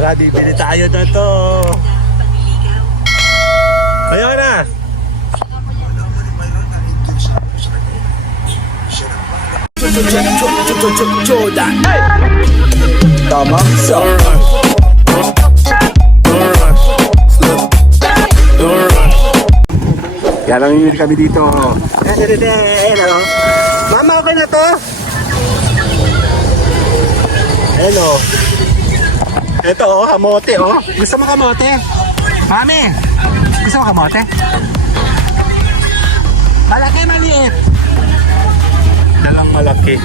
Tara, bibili tayo na to. Ayaw na. Jordan. Tama? Yan ang bibili kami dito. Hello. Mama, okay na to? Hello. Ito oh, kamote oh. Gusto mo kamote? Mami, gusto mo kamote? Malaki, maliit. Dalang malaki.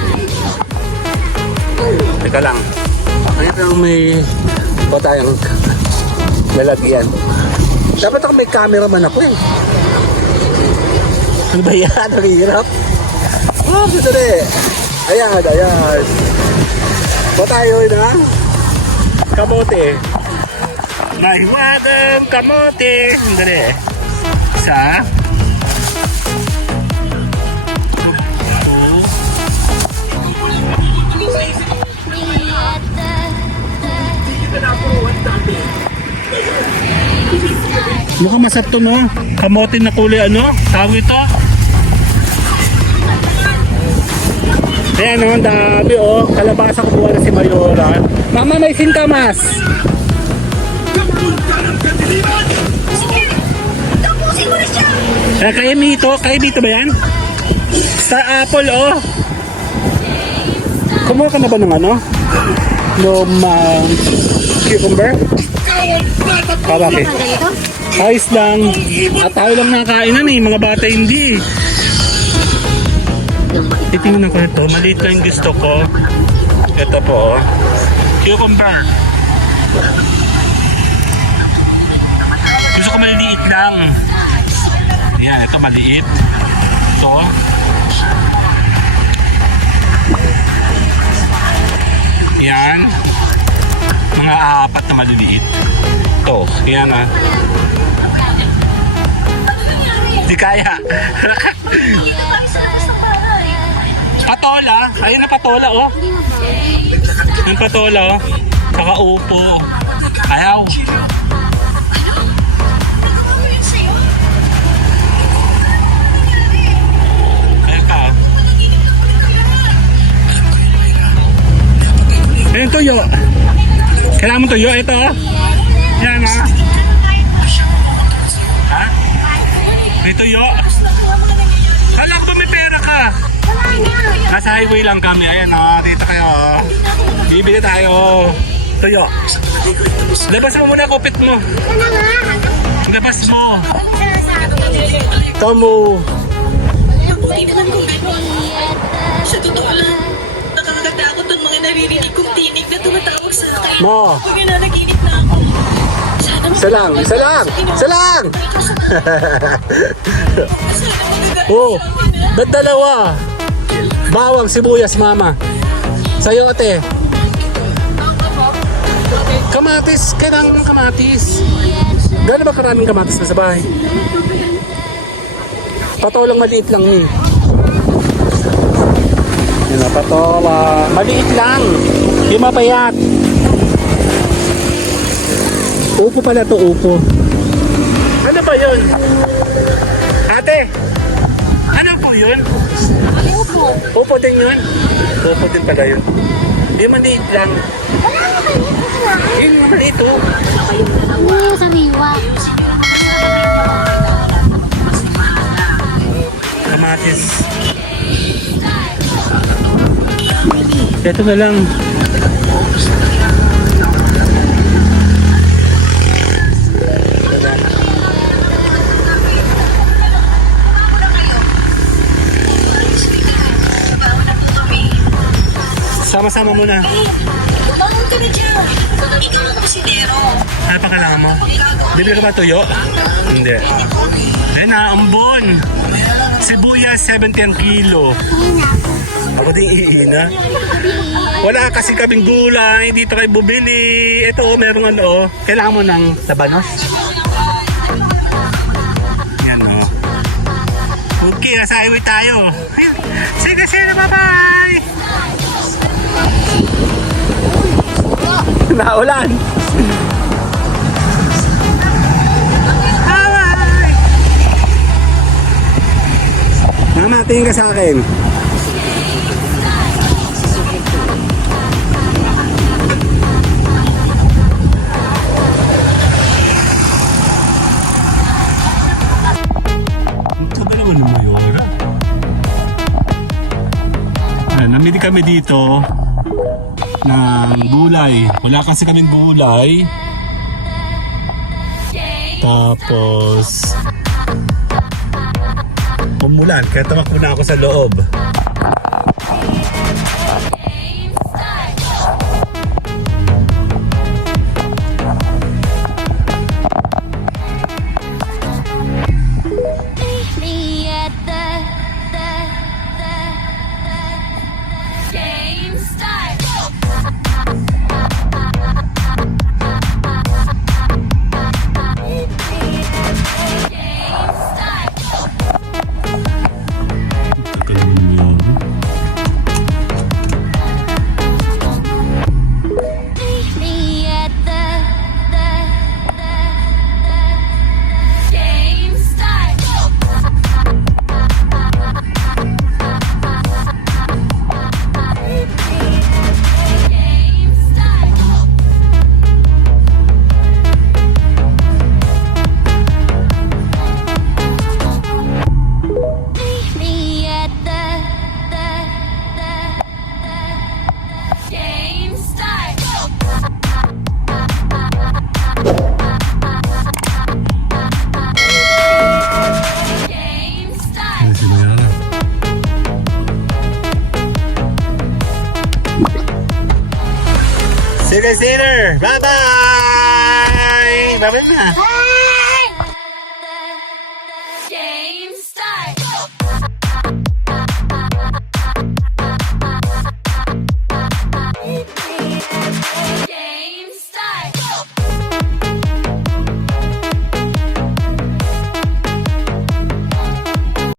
Teka lang. Ngayon lang may pa tayong lalagyan. Dapat ako may cameraman ako eh. Ano ba yan? Ang hirap. Oh, gusto na eh. Ayan, ayan. Pa tayo na kamote. Mahiwadang kamote. Dali. Isa. Mukhang masarap to mo. Kamote na kulay ano? Tawag ito. Ayan o, ang dami o. Kalabasa kukuha na si Mayora. Mama, may singkamas. Kaimi ito. Kaimi ito ba yan? Star apple o. Kumuha ka na ba ng ano? Cucumber? Bakit? Ayos lang. At tayo lang nakakainan eh. Mga bata hindi. Titingnan ko ito. Maliit lang yung gusto ko. Ito po. Cucumber. Gusto ko maliit lang. Yan. Ito maliit. Ito. Yan. Mga apat na maliliit. Ito. Yan ah. Di kaya. Patola. Ayun na patola oh. Yung patola oh. Saka upo. Ayaw. Ayun ka. Ayun tuyo. Kailangan mo tuyo. Ito oh. Yan ah. Ha? May tuyo. Alam ko may pera ka. Nasa highway lang kami. Ayan o, dito kayo. Bibili tayo. Tuyo. Labas mo muna kupit mo. Labas mo. Tomo. Sa totoo lang, nakakatakot ang mga naririnig kong tinig na tumatawag sa akin. Mo. Pag nanaginip na ako. Isa lang. Isa lang. Isa lang. Oh, ba't dalawa? Bawang, sibuyas, mama. Sa'yo, ate. Kamatis. Kailangan ng kamatis. Gano'n ba karaming kamatis na sa bahay? Patolang maliit lang ni. Yan na, patola. Maliit lang. Yung mapayat. Upo pala to, upo. Ano ba yun? Ate, ano po yun? Upo. Upo din yun? Upo din pala yun. Yung maliit lang. Yun yung maliit oh. Ano sa liwa? Kamatis. Ito na lang. Sama-sama muna. Bangon ka na dyan. Ikaw ang kusinero. Ano pa kailangan mo? Bibili ka ba tuyo? Hindi. Ayun na, ambon. Sibuyas, 70 ang kilo. Ako din iina. Wala kasi kaming gulay, dito kayo bubili. Ito, merong ano, kailangan mo ng labanos. Yan o. Okay, nasa highway tayo. Sige, bye-bye! Naulan! Mama, tingin ka sa akin. Ang tagal naman ng Mayora. Namili kami dito ng gulay. Wala kasi kaming gulay. Tapos umulan, kaya tumakbo na ako sa loob. Me at the game start. Tagal naman yun. Me at the game start. Game start. Me at the game start. Game start. Ano si Mayora? See you guys later! Bye-bye! Bye-bye na!